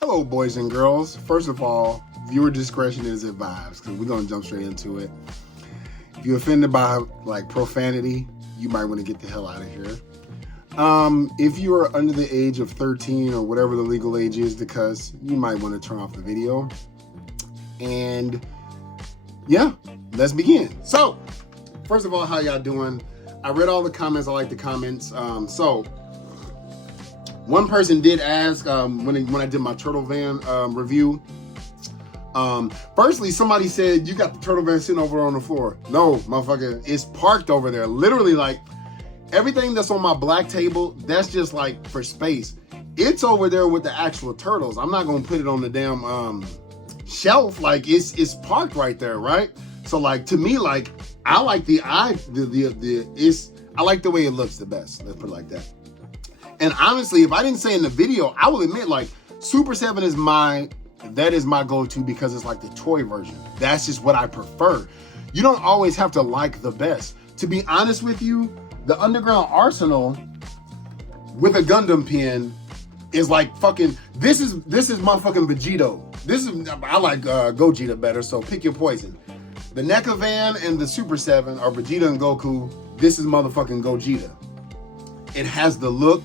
Hello, boys and girls. First of all, viewer discretion is advised because we're going to jump straight into it. If you're offended by like profanity, you might want to get the hell out of here. If you are under the age of 13 or whatever the legal age is to cuss, you might want to turn off the video. And yeah, let's begin. So, first of all, how y'all doing? I read all the comments. I like the comments. One person did ask when I did my turtle van review. Firstly, somebody said you got the turtle van sitting over on the floor. No, motherfucker, it's parked over there. Literally, like everything that's on my black table, that's just like for space. It's over there with the actual turtles. I'm not gonna put it on the damn shelf. Like it's parked right there, right? So like to me, like I like I like the way it looks the best. Let's put it like that. And honestly, if I didn't say in the video, I will admit like Super 7 is my go-to because it's like the toy version. That's just what I prefer. You don't always have to like the best. To be honest with you, the Underground Arsenal with a Gundam pin is like fucking, this is motherfucking Vegito. I like Gogeta better, so pick your poison. The NECA van and the Super 7 are Vegeta and Goku. This is motherfucking Gogeta. It has the look.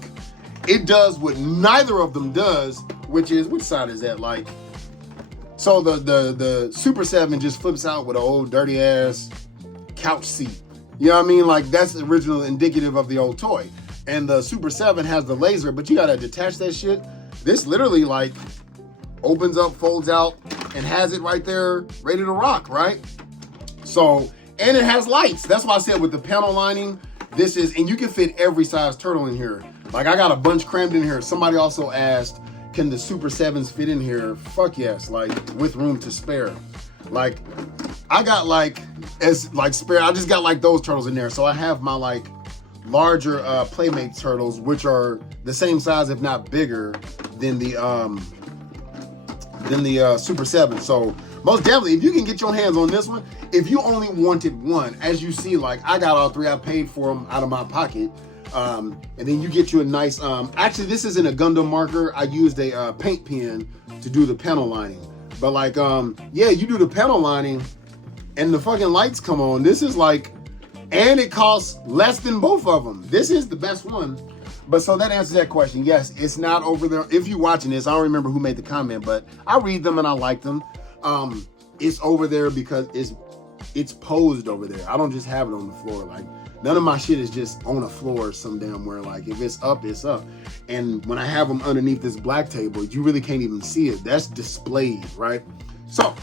It does what neither of them does, which side is that? Like, so the Super 7 just flips out with an old dirty ass couch seat. You know what I mean? Like that's the original indicative of the old toy. And the Super 7 has the laser, but you gotta detach that shit. This literally like opens up, folds out, and has it right there ready to rock, right? So, and it has lights. That's why I said with the panel lining, and you can fit every size turtle in here. Like I got a bunch crammed in here. Somebody also asked, can the Super 7s fit in here? Fuck yes, like with room to spare. Like I got spare, I just got like those turtles in there. So I have my like larger Playmate turtles, which are the same size, if not bigger than the Super 7. So most definitely, if you can get your hands on this one, if you only wanted one, as you see, like I got all three, I paid for them out of my pocket. And then you get you a nice, actually this isn't a Gundam marker. I used a paint pen to do the panel lining. But like, yeah, you do the panel lining and the fucking lights come on. This is like, and it costs less than both of them. This is the best one. But so that answers that question. Yes, it's not over there. If you're watching this, I don't remember who made the comment, but I read them and I like them. It's over there because it's posed over there. I don't just have it on the floor. Like none of my shit is just on the floor some damn where. Like if it's up, it's up. And when I have them underneath this black table, you really can't even see it. That's displayed, right? So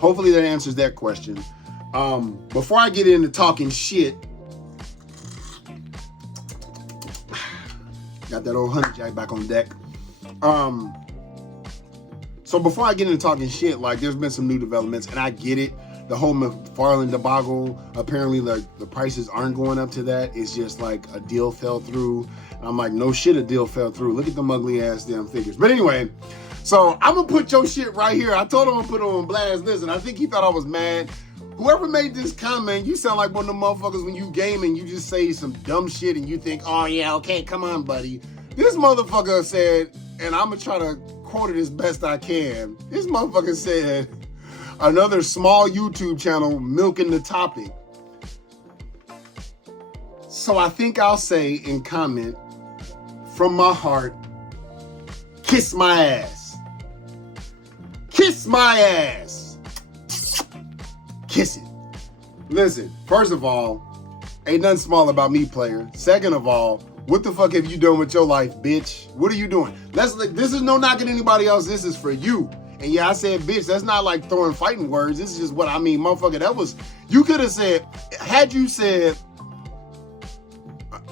hopefully that answers that question. Before I get into talking shit, got that old honey jack back on deck. So before I get into talking shit, like there's been some new developments and I get it. The whole McFarlane debacle, apparently like the prices aren't going up to that. It's just like a deal fell through. And I'm like, no shit, a deal fell through. Look at them ugly ass damn figures. But anyway, so I'm gonna put your shit right here. I told him I'm gonna put it on blast. Listen, I think he thought I was mad. Whoever made this comment, you sound like one of them motherfuckers when you game and you just say some dumb shit and you think, oh yeah, okay, come on, buddy. This motherfucker said, and I'm gonna try to quote it as best I can. This motherfucker said, another small YouTube channel milking the topic. So I think I'll say in comment from my heart, kiss my ass. Kiss my ass. Kiss it. Listen, first of all, ain't nothing small about me, player. Second of all, what the fuck have you done with your life, bitch? What are you doing? This is no knocking anybody else. This is for you. And yeah, I said, bitch, that's not like throwing fighting words. This is just what I mean, motherfucker. You could have said, had you said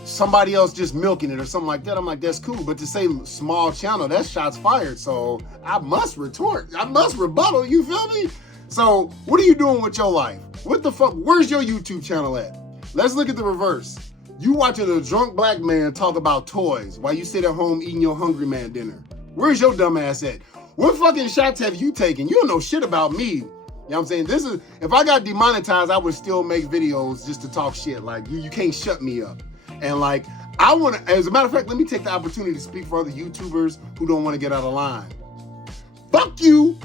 somebody else just milking it or something like that, I'm like, that's cool. But to say small channel, that's shots fired. So I must retort. I must rebuttal. You feel me? So what are you doing with your life? What the fuck? Where's your YouTube channel at? Let's look at the reverse. You watching a drunk black man talk about toys while you sit at home eating your hungry man dinner. Where's your dumb ass at? What fucking shots have you taken? You don't know shit about me. You know what I'm saying? If I got demonetized, I would still make videos just to talk shit. Like, you can't shut me up. And like, I want to, as a matter of fact, let me take the opportunity to speak for other YouTubers who don't want to get out of line. fuck you,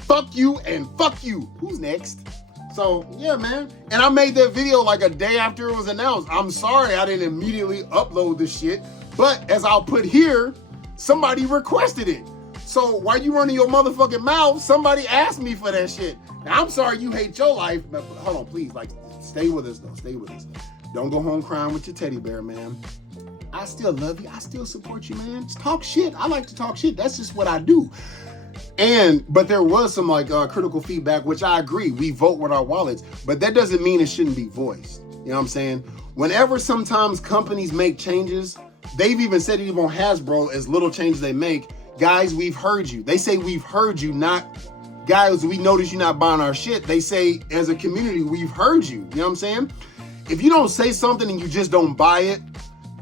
and fuck you. Who's next? So, yeah, man. And I made that video like a day after it was announced. I'm sorry I didn't immediately upload the shit. But as I'll put here, somebody requested it. So while you running your motherfucking mouth, somebody asked me for that shit. Now, I'm sorry you hate your life, but hold on, please. Like, stay with us, though. Stay with us. Don't go home crying with your teddy bear, man. I still love you. I still support you, man. Just talk shit. I like to talk shit. That's just what I do. But there was some critical feedback, which I agree. We vote with our wallets, but that doesn't mean it shouldn't be voiced. You know what I'm saying? Whenever sometimes companies make changes, they've even said it even on Hasbro, as little changes they make, guys, we've heard you. They say we've heard you, not guys, we noticed you're not buying our shit. They say as a community, we've heard you. You know what I'm saying? If you don't say something and you just don't buy it,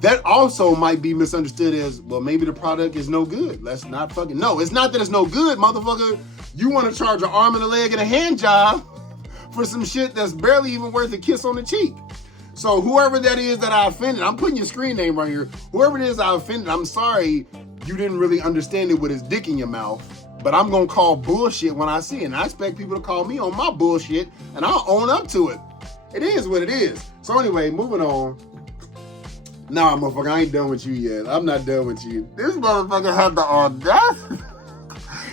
that also might be misunderstood as, well, maybe the product is no good. Let's not fucking, no, it's not that it's no good, motherfucker. You want to charge an arm and a leg and a hand job for some shit that's barely even worth a kiss on the cheek. So whoever that is that I offended, I'm putting your screen name right here. Whoever it is I offended, I'm sorry you didn't really understand it with his dick in your mouth, but I'm going to call bullshit when I see it. And I expect people to call me on my bullshit, and I'll own up to it. It is what it is. So anyway, moving on. Nah, motherfucker, I ain't done with you yet. I'm not done with you. This motherfucker had the audacity.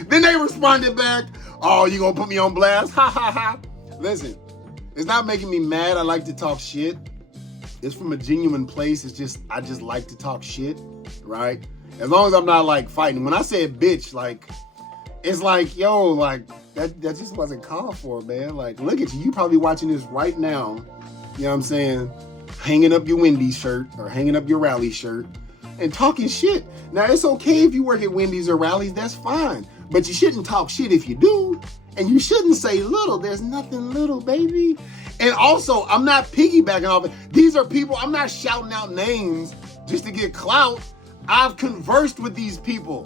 Then they responded back, oh, you gonna put me on blast? Ha, ha, ha. Listen, it's not making me mad. I like to talk shit. It's from a genuine place. It's just, I just like to talk shit, right? As long as I'm not, like, fighting. When I say bitch, like, it's like, yo, like, that just wasn't called for, man. Like, look at you. You probably watching this right now. You know what I'm saying? Hanging up your Wendy's shirt or hanging up your Rally shirt and talking shit. Now, it's okay if you work at Wendy's or Rally's, that's fine. But you shouldn't talk shit if you do. And you shouldn't say little. There's nothing little, baby. And also, I'm not piggybacking off it. These are people, I'm not shouting out names just to get clout. I've conversed with these people.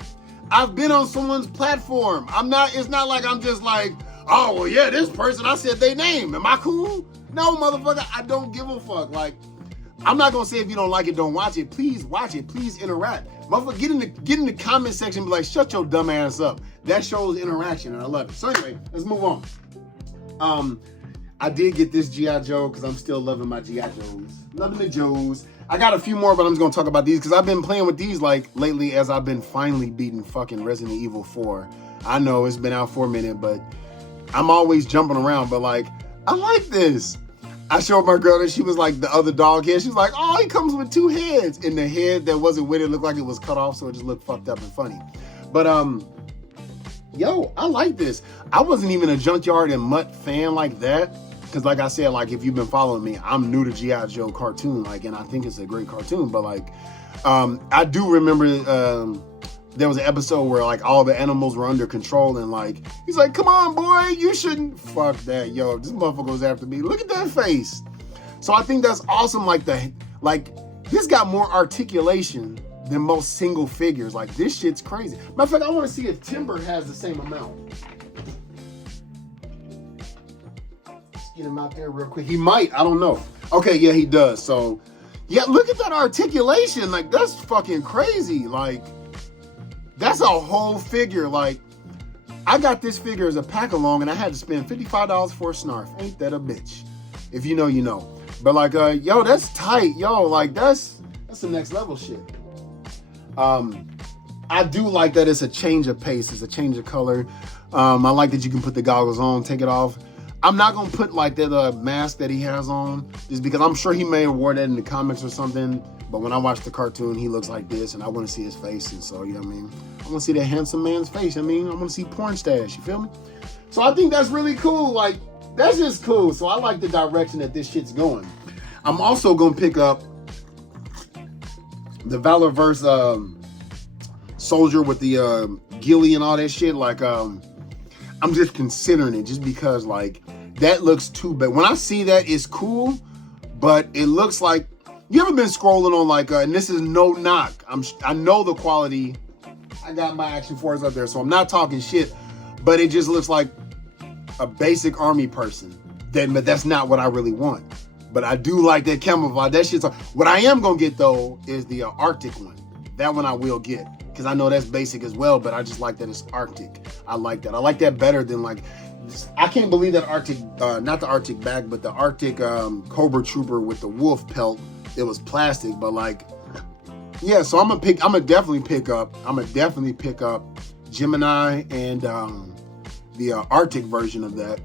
I've been on someone's platform. It's not like I'm just like, oh, well, yeah, this person, I said their name. Am I cool? No, motherfucker, I don't give a fuck. Like, I'm not gonna say if you don't like it, don't watch it. Please watch it. Please interact. Motherfucker, get in the comment section and be like, shut your dumb ass up. That shows interaction, and I love it. So anyway, let's move on. I did get this G.I. Joe because I'm still loving my G.I. Joes. Loving the Joes. I got a few more, but I'm just gonna talk about these because I've been playing with these like lately as I've been finally beating fucking Resident Evil 4. I know it's been out for a minute, but I'm always jumping around, but like, I like this. I showed my girl that she was like the other dog head. She's like, oh, he comes with two heads. And the head that wasn't with it looked like it was cut off, so it just looked fucked up and funny. But, yo, I like this. I wasn't even a Junkyard and Mutt fan like that. Because like I said, like if you've been following me, I'm new to G.I. Joe cartoon. Like, and I think it's a great cartoon. But like, I do remember there was an episode where like all the animals were under control and like, he's like, come on, boy, you shouldn't. Fuck that, yo, if this motherfucker goes after me, look at that face. So I think that's awesome. Like this got more articulation than most single figures. Like this shit's crazy. Matter of fact, I want to see if Timber has the same amount. Let's get him out there real quick. He might, I don't know. Okay, yeah, he does. So yeah, look at that articulation. Like that's fucking crazy. Like, that's a whole figure. Like, I got this figure as a pack-along, and I had to spend $55 for a snarf. Ain't that a bitch? If you know, you know. But like, yo, that's tight. Yo, like, that's the next level shit. I do like that it's a change of pace. It's a change of color. I like that you can put the goggles on, take it off. I'm not going to put like that mask that he has on, just because I'm sure he may have worn that in the comics or something. But when I watch the cartoon, he looks like this, and I want to see his face. And so, you know what I mean? I want to see that handsome man's face. I mean, I want to see porn stash. You feel me? So I think that's really cool. Like, that's just cool. So I like the direction that this shit's going. I'm also going to pick up the Valorverse soldier with the ghillie and all that shit. Like, I'm just considering it just because, like, that looks too bad. When I see that, it's cool, but it looks like, you ever been scrolling on like, and this is no knock, I know the quality, I got my Action Force up there, so I'm not talking shit, but it just looks like a basic army person. But that's not what I really want. But I do like that camouflage. That shit's, what I am gonna get though is the Arctic one. That one I will get. because I know that's basic as well, but I just like that it's Arctic. I like that. I like that better than like, I can't believe that Arctic, not the Arctic bag, but the Arctic Cobra Trooper with the wolf pelt. It was plastic, but like, yeah. So I'm gonna definitely pick up Gemini and the Arctic version of that.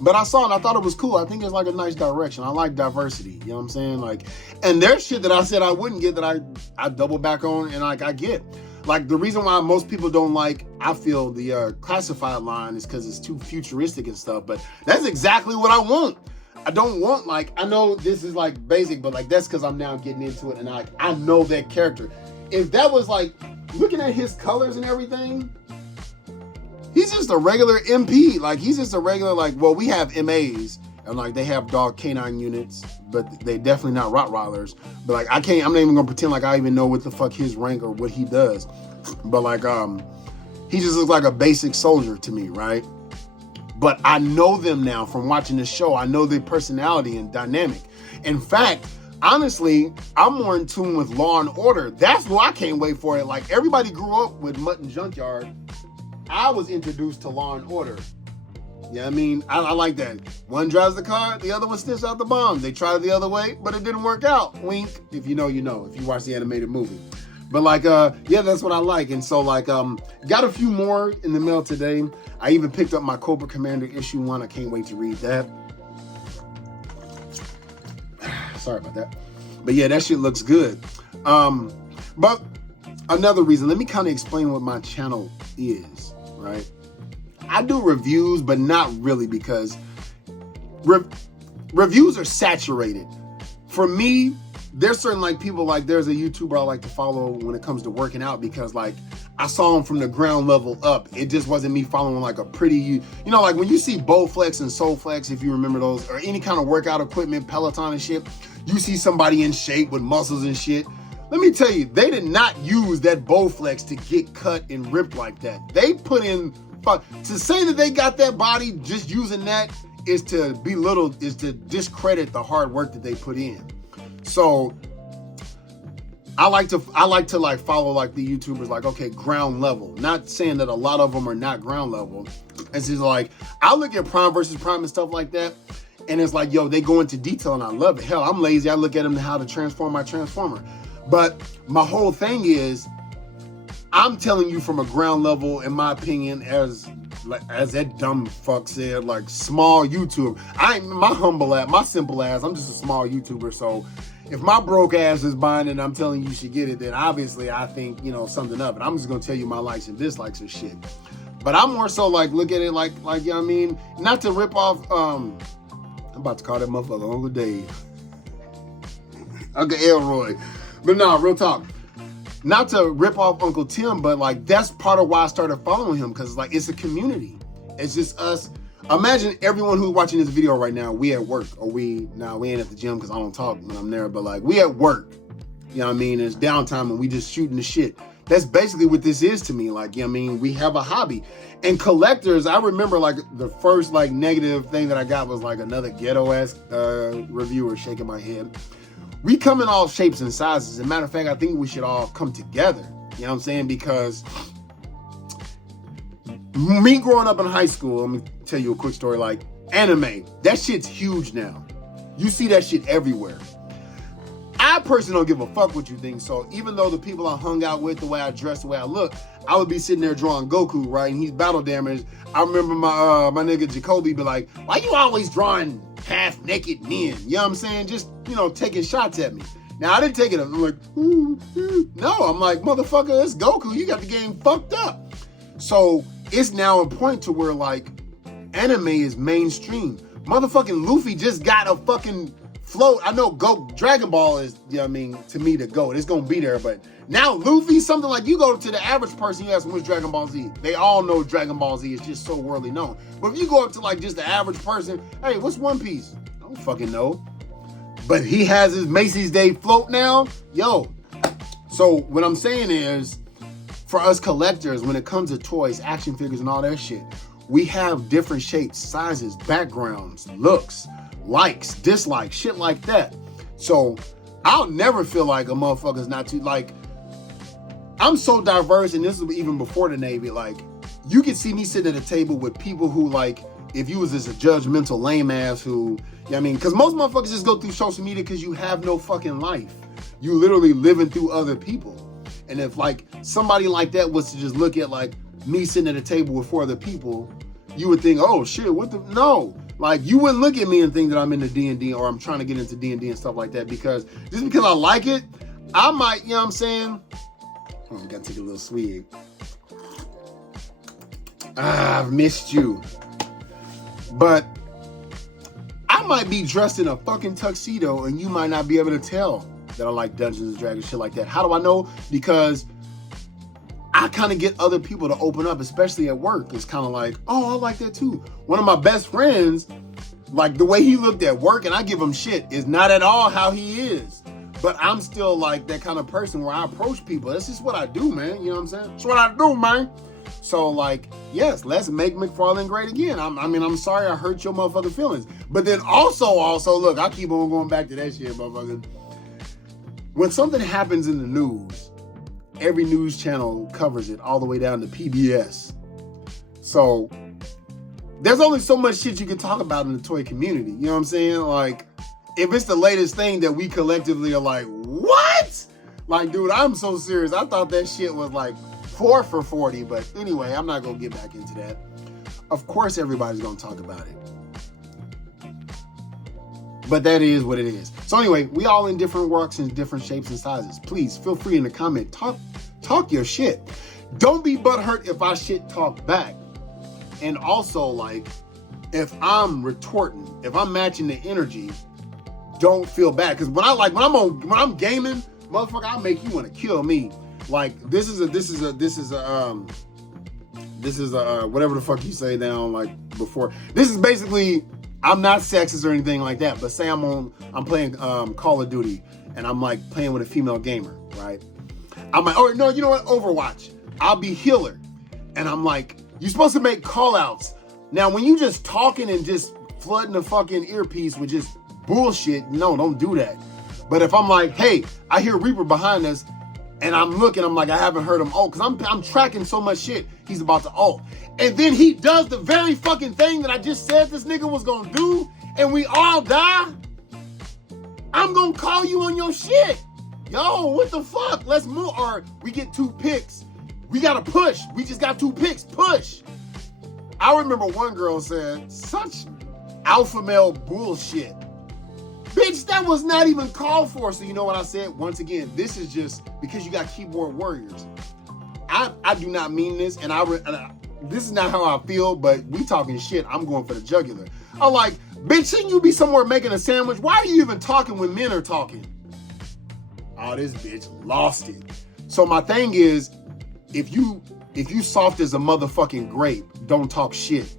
But I saw it, I thought it was cool. I think it's like a nice direction. I like diversity, you know what I'm saying? Like, and there's shit that I said I wouldn't get that I double back on and like I get. Like the reason why most people don't like, I feel the classified line is because it's too futuristic and stuff, but that's exactly what I want. I don't want like, I know this is like basic, but like that's because I'm now getting into it and I know that character. If that was like, looking at his colors and everything, he's just a regular MP. Like, he's just a regular, like, well, we have MAs, and, like, they have dog canine units, but they definitely not Rottweilers. But, like, I'm not even gonna pretend like I even know what the fuck his rank or what he does. But, like, he just looks like a basic soldier to me, right? But I know them now from watching the show. I know their personality and dynamic. In fact, honestly, I'm more in tune with Law and Order. That's what I can't wait for it. Like, everybody grew up with Mutton Junkyard. I was introduced to Law and Order. Yeah, I mean, I like that. One drives the car, the other one sniffs out the bomb. They tried it the other way, but it didn't work out. Wink. If you know, you know. If you watch the animated movie. But like, yeah, that's what I like. And so like, got a few more in the mail today. I even picked up my Cobra Commander issue 1. I can't wait to read that. Sorry about that. But yeah, that shit looks good. But another reason, let me kind of explain what my channel is, right? I do reviews, but not really, because reviews are saturated. For me, there's certain like people, like there's a YouTuber I like to follow when it comes to working out, because like I saw him from the ground level up. It just wasn't me following like a pretty, you know, like when you see Bowflex and Soulflex, if you remember those, or any kind of workout equipment, Peloton and shit, you see somebody in shape with muscles and shit. Let me tell you, they did not use that Bowflex to get cut and ripped like that. They put in, to say that they got that body just using that is to belittle, is to discredit the hard work that they put in. So I like to like follow like the YouTubers, like, okay, ground level. Not saying that a lot of them are not ground level. It's just like, I look at Prime versus Prime and stuff like that, and it's like, yo, they go into detail and I love it. Hell, I'm lazy. I look at them how to transform my Transformer. But my whole thing is, I'm telling you from a ground level, in my opinion, as that dumb fuck said, like small YouTuber. I ain't my humble ass, my simple ass. I'm just a small YouTuber. So if my broke ass is buying it and I'm telling you should get it, then obviously I think, you know, something up. And I'm just gonna tell you my likes and dislikes and shit. But I'm more so like, look at it like, you know what I mean? Not to rip off, I'm about to call that motherfucker Uncle Dave. Uncle Elroy. But no, real talk. Not to rip off Uncle Tim, but like that's part of why I started following him, because like it's a community. It's just us. Imagine everyone who's watching this video right now, we at work, or we ain't at the gym because I don't talk when I'm there, but like we at work. You know what I mean? It's downtime and we just shooting the shit. That's basically what this is to me. Like, you know what I mean? We have a hobby. And collectors, I remember like the first like negative thing that I got was like another ghetto-ass reviewer shaking my head. We come in all shapes and sizes. As a matter of fact, I think we should all come together. You know what I'm saying? Because me growing up in high school, let me tell you a quick story, like anime, that shit's huge now. You see that shit everywhere. I personally don't give a fuck what you think. So even though the people I hung out with, the way I dress, the way I look, I would be sitting there drawing Goku, right? And he's battle damaged. I remember my nigga Jacoby be like, why you always drawing half naked men? You know what I'm saying? Just, you know, taking shots at me. Now I didn't take it. I'm like, ooh. No, I'm like, motherfucker, it's Goku. You got the game fucked up. So it's now a point to where like anime is mainstream. Motherfucking Luffy just got a fucking float. I know Dragon Ball is, you know what I mean, to me the GOAT. It's gonna be there, but now Luffy, something like, you go to the average person, you ask them what's Dragon Ball Z. They all know Dragon Ball Z is just so worldly known. But if you go up to like just the average person, hey, what's One Piece? I don't fucking know. But he has his Macy's Day float now. Yo. So what I'm saying is, for us collectors, when it comes to toys, action figures and all that shit, we have different shapes, sizes, backgrounds, looks, likes, dislikes, shit like that. So I'll never feel like a motherfucker's not too, like, I'm so diverse, and this is even before the Navy. Like, you can see me sitting at a table with people who, like, if you was just a judgmental lame ass who, you know what I mean? Because most motherfuckers just go through social media because you have no fucking life. You literally living through other people. And if, like, somebody like that was to just look at, like, me sitting at a table with 4 other people, you would think, oh, shit, what the... No. Like, you wouldn't look at me and think that I'm into D&D or I'm trying to get into D&D and stuff like that, because just because I like it, I might, you know what I'm saying? Oh, I gotta take a little swig. I've missed you. But I might be dressed in a fucking tuxedo and you might not be able to tell that I like Dungeons and Dragons, shit like that. How do I know? Because I kind of get other people to open up, especially at work. It's kind of like, oh, I like that too. One of my best friends, like the way he looked at work, and I give him shit, is not at all how he is. But I'm still like that kind of person where I approach people. That's just what I do, man. You know what I'm saying? That's what I do, man. So, like, yes, let's make McFarlane great again. I'm sorry I hurt your motherfucking feelings. But then also, look, I keep on going back to that shit, motherfucker. When something happens in the news, every news channel covers it all the way down to PBS. So, there's only so much shit you can talk about in the toy community. You know what I'm saying? Like, if it's the latest thing that we collectively are like, what? Like, dude, I'm so serious. I thought that shit was like 4 for 40. But anyway, I'm not going to get back into that. Of course, everybody's going to talk about it. But that is what it is. So anyway, we all in different walks and different shapes and sizes. Please feel free in the comment. Talk your shit. Don't be butthurt if I shit talk back. And also, like, if I'm retorting, if I'm matching the energy, don't feel bad. Because when I'm gaming, motherfucker, I make you want to kill me. Like, this is whatever the fuck you say now, like before. This is basically, I'm not sexist or anything like that, but say I'm playing Call of Duty and I'm like playing with a female gamer, right? I'm like, oh no, you know what? Overwatch. I'll be healer. And I'm like, you're supposed to make call outs. Now, when you just talking and just flooding the fucking earpiece with just bullshit, no, don't do that. But if I'm like, hey, I hear Reaper behind us, and I'm looking, I'm like, I haven't heard him ult, because I'm tracking so much shit, he's about to ult. And then he does the very fucking thing that I just said this nigga was gonna do, and we all die, I'm gonna call you on your shit. Yo, what the fuck? Let's move. Or we get 2 picks. We gotta push. We just got 2 picks. Push. I remember one girl said, such alpha male bullshit. Bitch, that was not even called for. So you know what I said? Once again, this is just because you got keyboard warriors. I do not mean this, and this is not how I feel, but we talking shit. I'm going for the jugular. I'm like, bitch, shouldn't you be somewhere making a sandwich? Why are you even talking when men are talking? Oh, this bitch lost it. So my thing is, if you soft as a motherfucking grape, don't talk shit.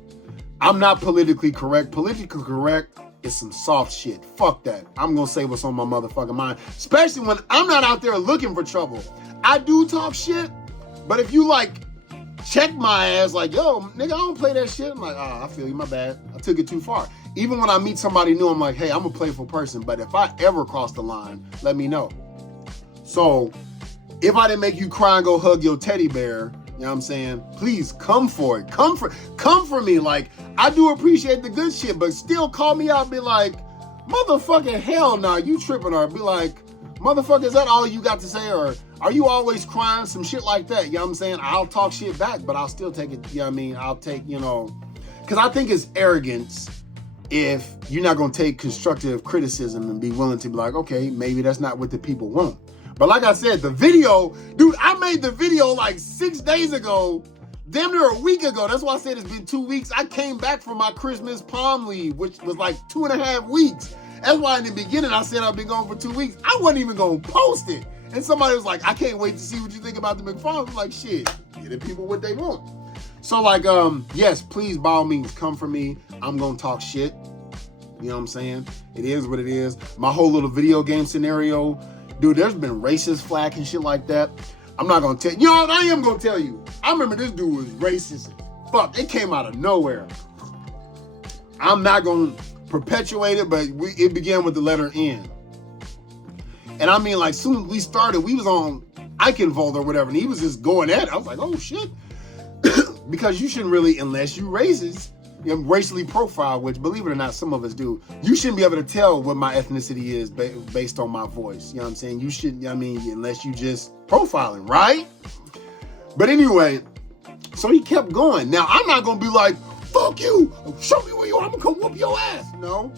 I'm not politically correct. Politically correct is some soft shit. Fuck that. I'm gonna say what's on my motherfucking mind, especially when I'm not out there looking for trouble. I do talk shit, but if you like check my ass like, yo, nigga, I don't play that shit, I'm like, I feel you, my bad. I took it too far. Even when I meet somebody new, I'm like, hey, I'm a playful person, but if I ever cross the line, let me know. So if I didn't make you cry and go hug your teddy bear, you know what I'm saying? Please come for it. Come for me. Like, I do appreciate the good shit, but still call me out and be like, motherfucking hell no, you tripping. Or be like, motherfucker, is that all you got to say? Or are you always crying? Some shit like that. You know what I'm saying? I'll talk shit back, but I'll still take it. You know what I mean? I'll take, because I think it's arrogance if you're not going to take constructive criticism and be willing to be like, okay, maybe that's not what the people want. But like I said, the video, dude, I made the video like 6 days ago, damn near a week ago. That's why I said it's been 2 weeks. I came back from my Christmas palm leave, which was like 2.5 weeks. That's why in the beginning I said I've been gone for 2 weeks. I wasn't even going to post it. And somebody was like, I can't wait to see what you think about the McFarlane. I'm like, shit, give the people what they want. So like, yes, please, by all means, come for me. I'm going to talk shit. You know what I'm saying? It is what it is. My whole little video game scenario, dude, there's been racist flack and shit like that. I'm not going to tell you. You know what? I am going to tell you. I remember this dude was racist. Fuck, it came out of nowhere. I'm not going to perpetuate it, but it began with the letter N. And I mean, like, soon as we started, Eichenwald or whatever, and he was just going at it. I was like, oh shit. Because you shouldn't really, unless you racist, racially profiled, which believe it or not, some of us do, you shouldn't be able to tell what my ethnicity is based on my voice. You know what I'm saying? You shouldn't, unless you just profiling, right? But anyway, so he kept going. Now, I'm not going to be like, fuck you, show me where you are, I'm going to come whoop your ass. No,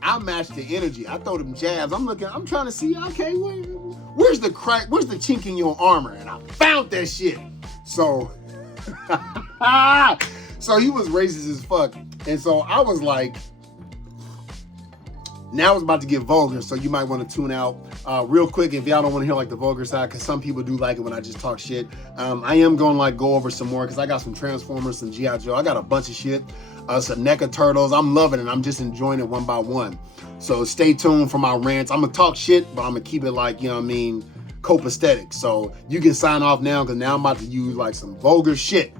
I matched the energy. I throw them jabs. I'm trying to see, okay, where's the crack, where's the chink in your armor? And I found that shit. So, so he was racist as fuck. And so I was like, now it's about to get vulgar, so you might want to tune out real quick if y'all don't want to hear like the vulgar side, because some people do like it when I just talk shit. I am going to like go over some more because I got some Transformers, some G.I. Joe. I got a bunch of shit, some NECA Turtles. I'm loving it. I'm just enjoying it one by one. So stay tuned for my rants. I'm going to talk shit, but I'm going to keep it like, copacetic. So you can sign off now because now I'm about to use like some vulgar shit.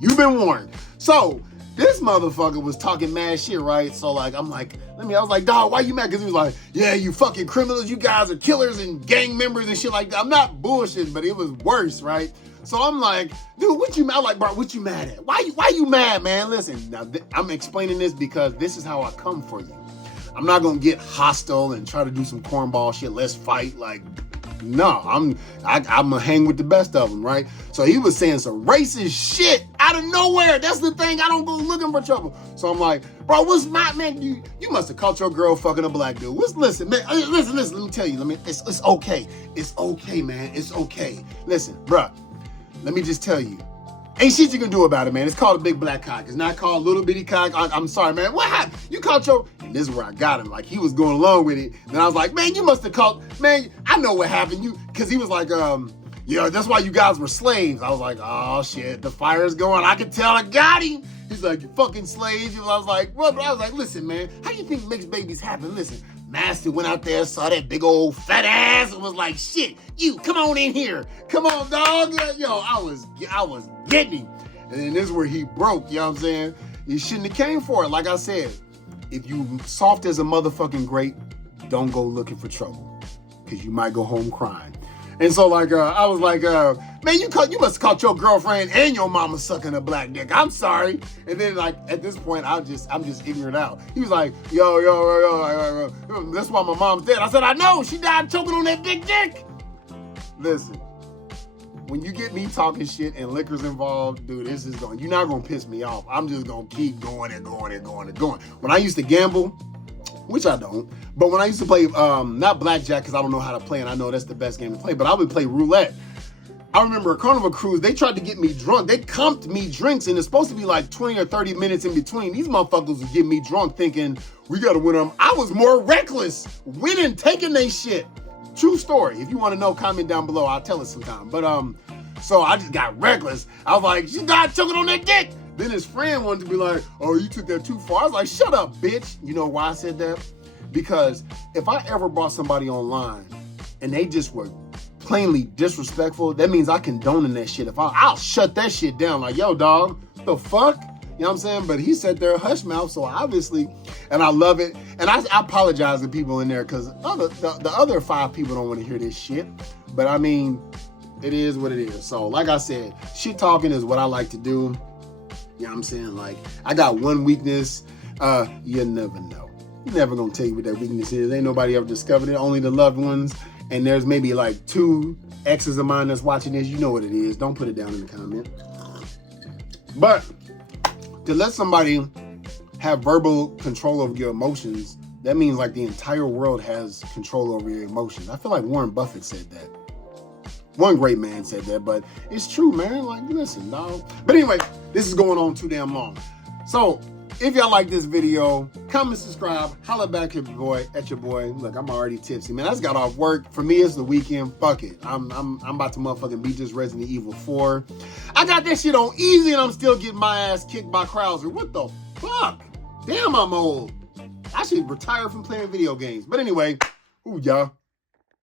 You've been warned. So this motherfucker was talking mad shit, right? So like, I'm like, I was like, dog, why you mad? Because he was like, yeah, you fucking criminals, you guys are killers and gang members and shit like that. I'm not bullshitting, but it was worse, right? So I'm like, dude, what you mad? I'm like, bro, what you mad at? Why you mad, man? Listen, now I'm explaining this because this is how I come for you. I'm not gonna get hostile and try to do some cornball shit. Let's fight. Like, no, I'm gonna hang with the best of them, right? So he was saying some racist shit out of nowhere. That's the thing. I don't go looking for trouble. So I'm like, bro, what's my man? You must have caught your girl fucking a black dude. Listen, man. Listen. Let me tell you. It's okay. It's okay, man. It's okay. Listen, bro. Let me just tell you. Ain't shit you can do about it, man. It's called a big black cock. It's not called little bitty cock. I'm sorry, man. What happened? You caught your... And this is where I got him. Like, he was going along with it. And I was like, man, you must have caught... Man, I know what happened. Because he was like, yeah, that's why you guys were slaves. I was like, oh, shit. The fire's going. I can tell I got him. He's like, you fucking slaves. I was like, what? But I was like, listen, man. How do you think mixed babies happen? Listen. Master went out there, saw that big old fat ass, and was like, shit, you, come on in here. Come on, dog. Yo, I was getting him. And then this is where he broke, you know what I'm saying? You shouldn't have came for it. Like I said, if you soft as a motherfucking grape, don't go looking for trouble, because you might go home crying. And so, like, I was like, man, you must have caught your girlfriend and your mama sucking a black dick. I'm sorry. And then, like, at this point, I'm just ignorant out. He was like, yo, that's why my mom's dead. I said, I know. She died choking on that big dick. Listen, when you get me talking shit and liquor's involved, dude, you're not going to piss me off. I'm just going to keep going and going and going and going. When I used to gamble, which I don't, but when I used to play, not blackjack, because I don't know how to play, and I know that's the best game to play, but I would play roulette. I remember a Carnival cruise, they tried to get me drunk. They comped me drinks, and it's supposed to be like 20 or 30 minutes in between. These motherfuckers would get me drunk thinking, we got to win them. I was more reckless, winning, taking they shit. True story. If you want to know, comment down below. I'll tell it sometime. But, so I just got reckless. I was like, she died choking on that dick. Then his friend wanted to be like, oh, you took that too far. I was like, shut up, bitch. You know why I said that? Because if I ever brought somebody online and they just were plainly disrespectful, that means I condone that shit. I'll shut that shit down. Like, yo, dog, the fuck? You know what I'm saying? But he sat there hush mouth, so obviously, and I love it. And I apologize to people in there because the other 5 people don't want to hear this shit. But I mean, it is what it is. So like I said, shit talking is what I like to do. You know what I'm saying? Like, I got one weakness. You never know. You're never going to tell you what that weakness is. Ain't nobody ever discovered it. Only the loved ones. And there's maybe like 2 exes of mine that's watching this. You know what it is. Don't put it down in the comment. But to let somebody have verbal control over your emotions, that means like the entire world has control over your emotions. I feel like Warren Buffett said that. One great man said that, but it's true, man. Like, listen, dog. But anyway, this is going on too damn long. So if y'all like this video, comment, subscribe, holla back at your boy. Look, I'm already tipsy, man. I just got off work. For me, it's the weekend. Fuck it. I'm about to motherfucking beat this Resident Evil 4. I got that shit on easy, and I'm still getting my ass kicked by Krauser. What the fuck? Damn, I'm old. I should retire from playing video games. But anyway, ooh, y'all.